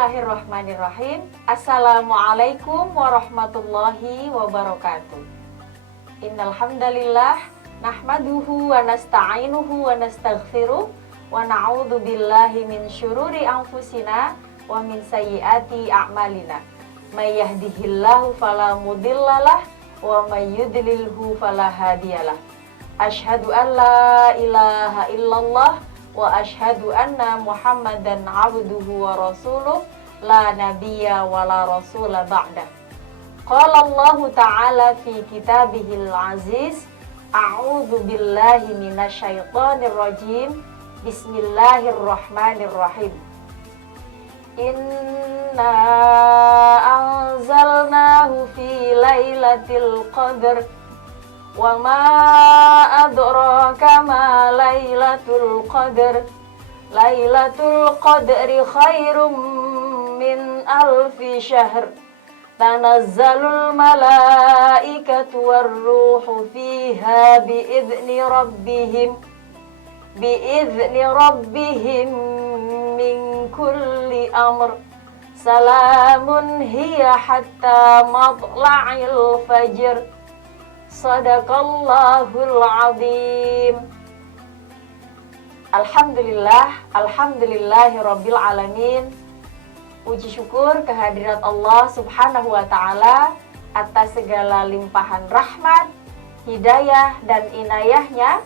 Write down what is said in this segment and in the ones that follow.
Bismillahirrahmanirrahim. Assalamualaikum warahmatullahi wabarakatuh. Innal hamdalillah nahmaduhu wa nasta'inuhu wa nastaghfiruh wa na'udzu billahi min syururi anfusina wa min sayyiati a'malina. May yahdihillahu fala mudhillalah wa may yudlilhu fala hadiyalah. Asyhadu an la ilaha illallah wa asyhadu anna Muhammadan abduhu wa rasuluh la nabiyya wa la rasula ba'da. Qala Allah ta'ala fi kitabihil aziz, a'udzu billahi minasyaitonir rajim. Bismillahirrahmanirrahim. Inna anzalnahu fi lailatul qadr wa ma adraka ma lailatul qadr. Lailatul qadri khairum min alfi syahr. Tanazzalul malaikatu warruhu fiha biizni rabbihim min kulli amr. Salamun hiya hatta matla'il fajr. Sadaqallahul azim. Alhamdulillahirabbil alamin. Puji syukur kehadirat Allah Subhanahu wa taala atas segala limpahan rahmat, hidayah dan inayahnya,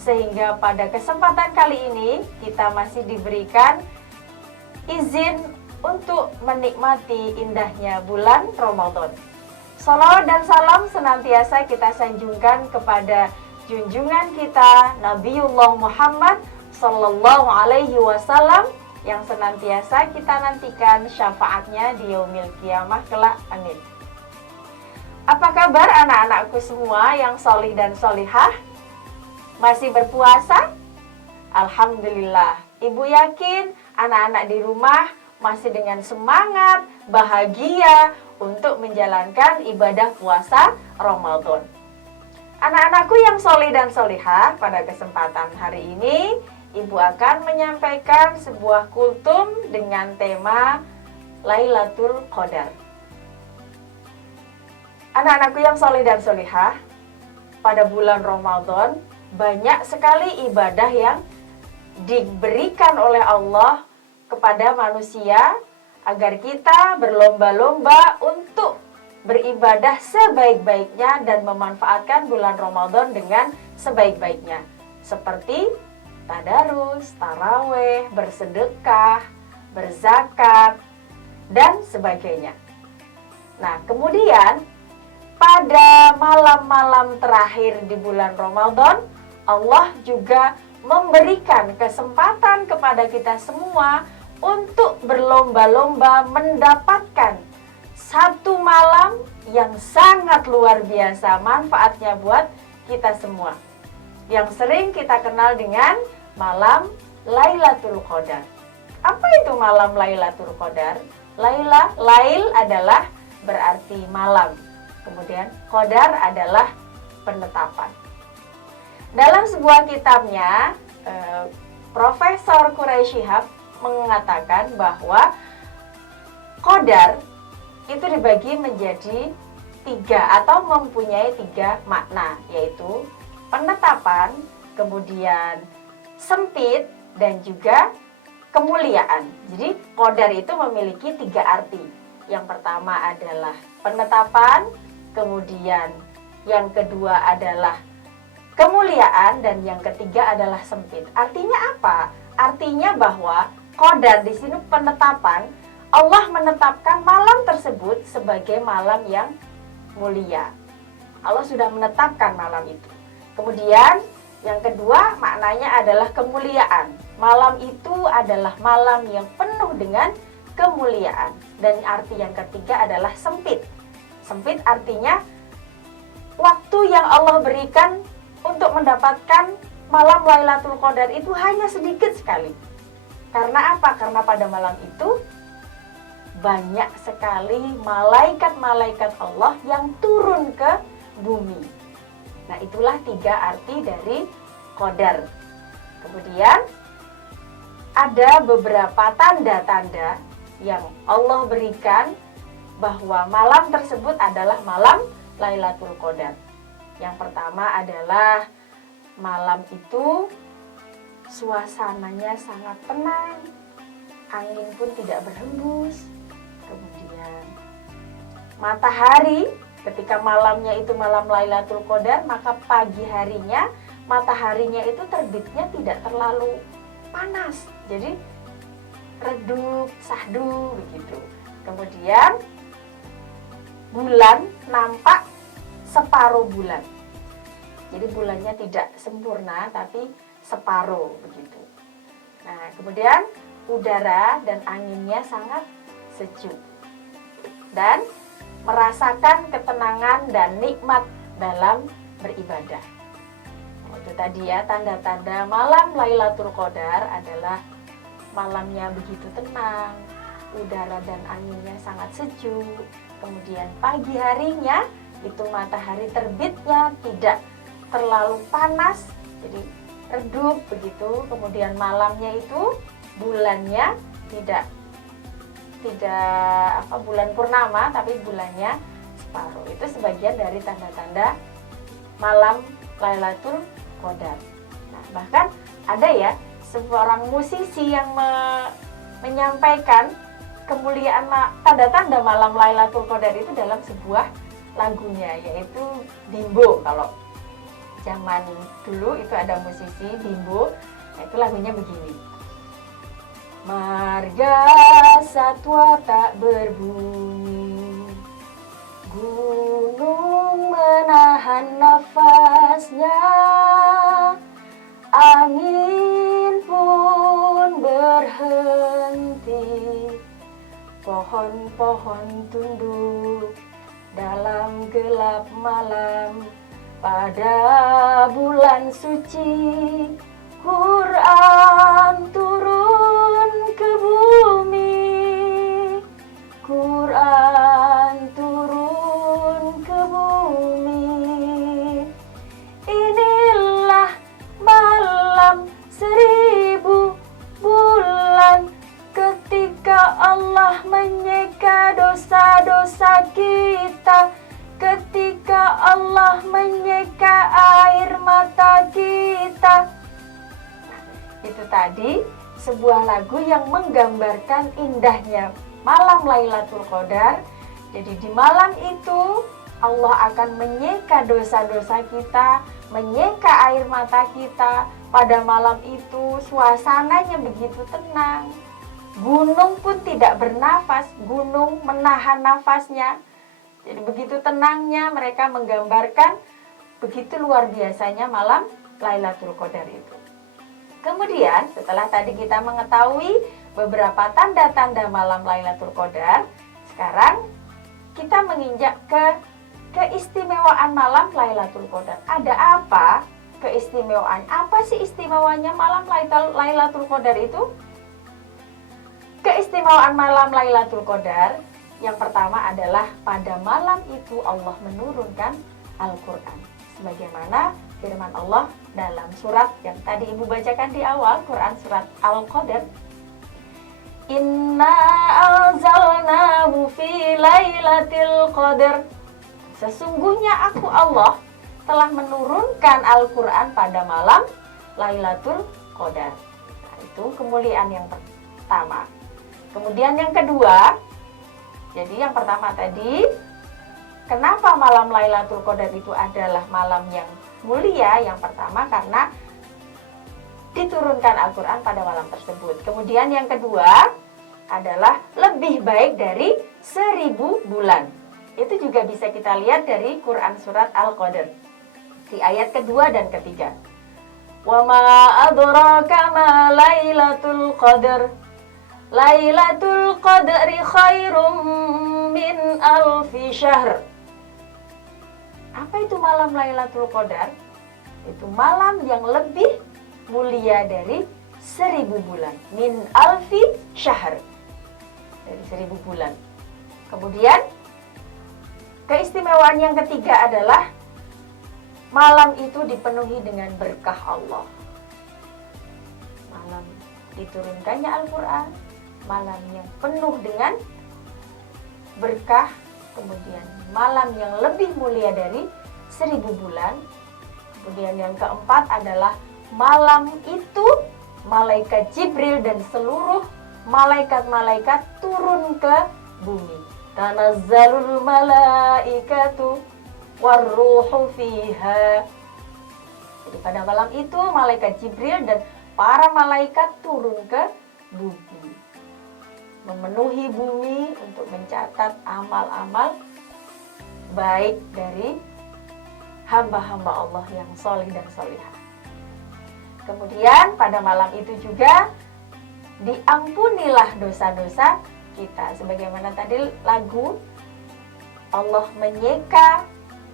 sehingga pada kesempatan kali ini kita masih diberikan izin untuk menikmati indahnya bulan Ramadan. Salawat dan salam senantiasa kita sanjungkan kepada junjungan kita Nabiullah Muhammad sallallahu alaihi wasallam yang senantiasa kita nantikan syafaatnya di yaumil kiamah kelak. Amin. Apa kabar anak-anakku semua yang solih dan solihah? Masih berpuasa? Alhamdulillah. Ibu yakin anak-anak di rumah masih dengan semangat, bahagia untuk menjalankan ibadah puasa Ramadan. Anak-anakku yang solih dan solihah, pada kesempatan hari ini Ibu akan menyampaikan sebuah kultum dengan tema Lailatul Qadar. Anak-anakku yang solih dan solihah, pada bulan Ramadan banyak sekali ibadah yang diberikan oleh Allah kepada manusia agar kita berlomba-lomba untuk beribadah sebaik-baiknya dan memanfaatkan bulan Ramadan dengan sebaik-baiknya, seperti tadarus, taraweh, bersedekah, berzakat, dan sebagainya. Nah, kemudian pada malam-malam terakhir di bulan Ramadan, Allah juga memberikan kesempatan kepada kita semua untuk berlomba-lomba mendapatkan satu malam yang sangat luar biasa manfaatnya buat kita semua, yang sering kita kenal dengan malam Lailatul Qadar. Apa itu malam Lailatul Qadar? Lail adalah berarti malam, kemudian Qadar adalah penetapan. Dalam sebuah kitabnya, Profesor Quraisy Shihab mengatakan bahwa Qadar itu dibagi menjadi tiga atau mempunyai tiga makna, yaitu penetapan, kemudian sempit, dan juga kemuliaan. Jadi Qadar itu memiliki tiga arti. Yang pertama adalah penetapan, kemudian yang kedua adalah kemuliaan, dan yang ketiga adalah sempit. Artinya apa? Artinya bahwa Qadar di sini penetapan, Allah menetapkan malam tersebut sebagai malam yang mulia. Allah sudah menetapkan malam itu. Kemudian yang kedua maknanya adalah kemuliaan. Malam itu adalah malam yang penuh dengan kemuliaan. Dan arti yang ketiga adalah sempit. Sempit artinya waktu yang Allah berikan untuk mendapatkan malam Lailatul Qadar itu hanya sedikit sekali. Karena apa? Karena pada malam itu banyak sekali malaikat-malaikat Allah yang turun ke bumi. Nah, itulah tiga arti dari Qadar. Kemudian ada beberapa tanda-tanda yang Allah berikan bahwa malam tersebut adalah malam Lailatul Qadar. Yang pertama adalah malam itu suasananya sangat tenang, angin pun tidak berhembus. Kemudian matahari, ketika malamnya itu malam Lailatul Qadar, maka pagi harinya mataharinya itu terbitnya tidak terlalu panas, jadi redup, sahdu begitu. Kemudian bulan nampak separuh bulan. Jadi bulannya tidak sempurna tapi separuh begitu. Nah, kemudian udara dan anginnya sangat sejuk. Dan merasakan ketenangan dan nikmat dalam beribadah. Nah, itu tadi ya, tanda-tanda malam Lailatul Qadar adalah malamnya begitu tenang, udara dan anginnya sangat sejuk. Kemudian pagi harinya itu matahari terbitnya tidak terlalu panas, jadi redup begitu. Kemudian malamnya itu bulannya tidak bulan purnama, tapi bulannya separuh. Itu sebagian dari tanda-tanda malam Lailatul Qadar. Nah, bahkan ada ya seorang musisi yang menyampaikan kemuliaan tanda-tanda malam Lailatul Qadar itu dalam sebuah lagunya, yaitu Bimbo. Kalau zaman dulu itu ada musisi Bimbo, nah itu lagunya begini. Marga satwa tak berbunyi, gunung menahan nafasnya, angin pun berhenti, pohon-pohon tunduk dalam gelap malam. Pada bulan suci, Quran turun ke bumi, Quran turun ke bumi. Inilah malam 1000 bulan, ketika Allah menyeka dosa-dosa kita, ketika Allah menyeka air mata kita. Itu tadi sebuah lagu yang menggambarkan indahnya malam Lailatul Qadar. Jadi di malam itu Allah akan menyeka dosa-dosa kita, menyeka air mata kita. Pada malam itu suasananya begitu tenang. Gunung pun tidak bernafas, gunung menahan nafasnya. Jadi begitu tenangnya, mereka menggambarkan begitu luar biasanya malam Lailatul Qadar itu. Kemudian setelah tadi kita mengetahui beberapa tanda-tanda malam Lailatul Qadar, sekarang kita menginjak ke keistimewaan malam Lailatul Qadar. Ada apa keistimewaan? Apa sih istimewanya malam Lailatul Qadar itu? Keistimewaan malam Lailatul Qadar yang pertama adalah pada malam itu Allah menurunkan Al-Quran. Sebagaimana firman Allah dalam surat yang tadi Ibu bacakan di awal, Quran surat Al-Qadar. Inna anzalnahu fi lailatul qadar. Sesungguhnya aku Allah telah menurunkan Al-Quran pada malam Lailatul Qadar. Nah, itu kemuliaan yang pertama. Kemudian yang kedua, jadi yang pertama tadi, kenapa malam Lailatul Qadar itu adalah malam yang mulia? Yang pertama karena diturunkan Al-Quran pada malam tersebut. Kemudian yang kedua adalah lebih baik dari 1000 bulan. Itu juga bisa kita lihat dari Quran surat Al-Qadar di ayat kedua dan ketiga. Wa ma adraka ma Lailatul Qadar. Lailatul Qadri khairum min alfi syahr. Apa itu malam Lailatul Qadar? Itu malam yang lebih mulia dari 1000 bulan. Min alfi syahr. Dari 1000 bulan. Kemudian keistimewaan yang ketiga adalah malam itu dipenuhi dengan berkah Allah. Malam diturunkannya Al-Quran, malam yang penuh dengan berkah, kemudian malam yang lebih mulia dari 1000 bulan. Kemudian yang keempat adalah malam itu malaikat Jibril dan seluruh malaikat-malaikat turun ke bumi. Tanazzalul malaikatu warruhu fiha. Jadi pada malam itu malaikat Jibril dan para malaikat turun ke bumi, memenuhi bumi untuk mencatat amal-amal baik dari hamba-hamba Allah yang soleh dan solihah. Kemudian pada malam itu juga diampunilah dosa-dosa kita. Sebagaimana tadi lagu, Allah menyeka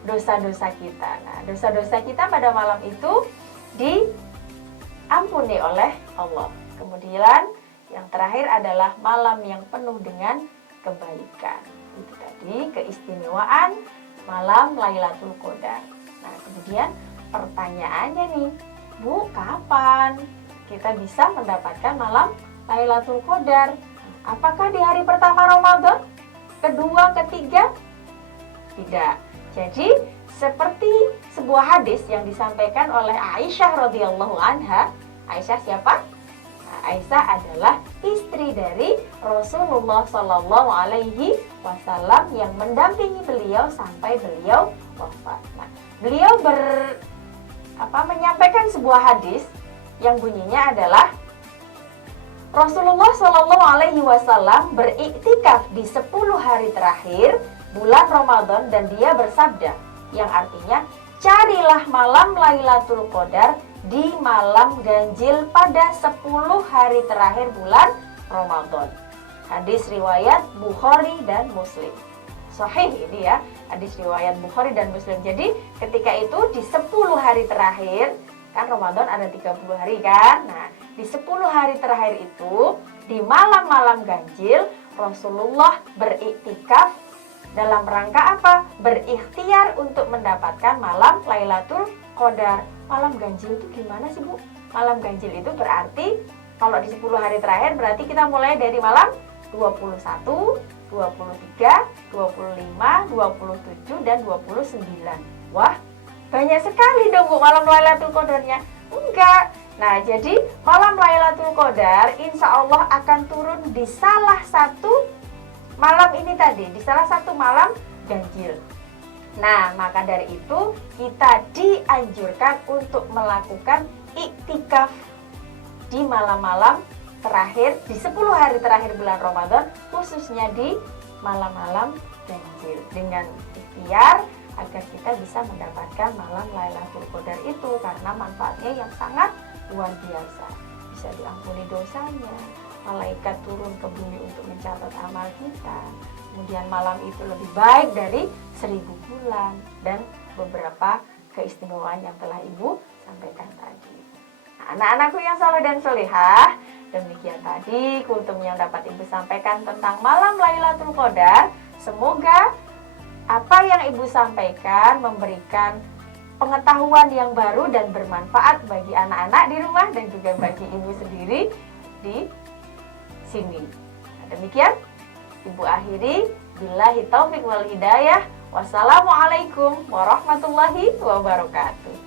dosa-dosa kita. Nah, dosa-dosa kita pada malam itu diampuni oleh Allah. Kemudian yang terakhir adalah malam yang penuh dengan kebaikan. Itu tadi keistimewaan malam Lailatul Qadar. Nah, kemudian pertanyaannya nih, Bu, kapan kita bisa mendapatkan malam Lailatul Qadar? Apakah di hari pertama Ramadan? Kedua, ketiga? Tidak. Jadi, seperti sebuah hadis yang disampaikan oleh Aisyah radhiyallahu anha. Aisyah siapa? Aisyah adalah istri dari Rasulullah Shallallahu Alaihi Wasallam yang mendampingi beliau sampai beliau wafat. Nah, beliau menyampaikan sebuah hadis yang bunyinya adalah Rasulullah Shallallahu Alaihi Wasallam beriktikaf di 10 hari terakhir bulan Ramadan dan dia bersabda, yang artinya carilah malam Lailatul Qadar di malam ganjil pada 10 hari terakhir bulan Ramadan. Hadis riwayat Bukhari dan Muslim. Sahih ini ya, hadis riwayat Bukhari dan Muslim. Jadi ketika itu di 10 hari terakhir, kan Ramadan ada 30 hari kan. Nah, di 10 hari terakhir itu, di malam-malam ganjil, Rasulullah beriktikaf dalam rangka apa? Berikhtiar untuk mendapatkan malam Lailatul Qadar. Malam ganjil itu gimana sih, Bu? Malam ganjil itu berarti kalau di 10 hari terakhir berarti kita mulai dari malam 21, 23, 25, 27 dan 29. Wah, banyak sekali dong, Bu, malam Lailatul Qadarnya. Enggak. Nah, jadi malam Lailatul Qadar insya Allah akan turun di salah satu malam ini tadi, di salah satu malam ganjil. Nah, maka dari itu kita dianjurkan untuk melakukan iktikaf di malam-malam terakhir, di 10 hari terakhir bulan Ramadan, khususnya di malam-malam ganjil, dengan ikhtiar agar kita bisa mendapatkan malam Lailatul Qadar itu, karena manfaatnya yang sangat luar biasa. Bisa diampuni dosanya, malaikat turun ke bumi untuk mencatat amal kita, kemudian malam itu lebih baik dari 1000 bulan, dan beberapa keistimewaan yang telah Ibu sampaikan tadi. Nah, anak-anakku yang saleh dan solehah, demikian tadi kultum yang dapat Ibu sampaikan tentang malam Lailatul Qadar. Semoga apa yang Ibu sampaikan memberikan pengetahuan yang baru dan bermanfaat bagi anak-anak di rumah dan juga bagi Ibu sendiri di sini. Nah, demikian Ibu akhiri. Billahi taufik wal hidayah. Wassalamualaikum warahmatullahi wabarakatuh.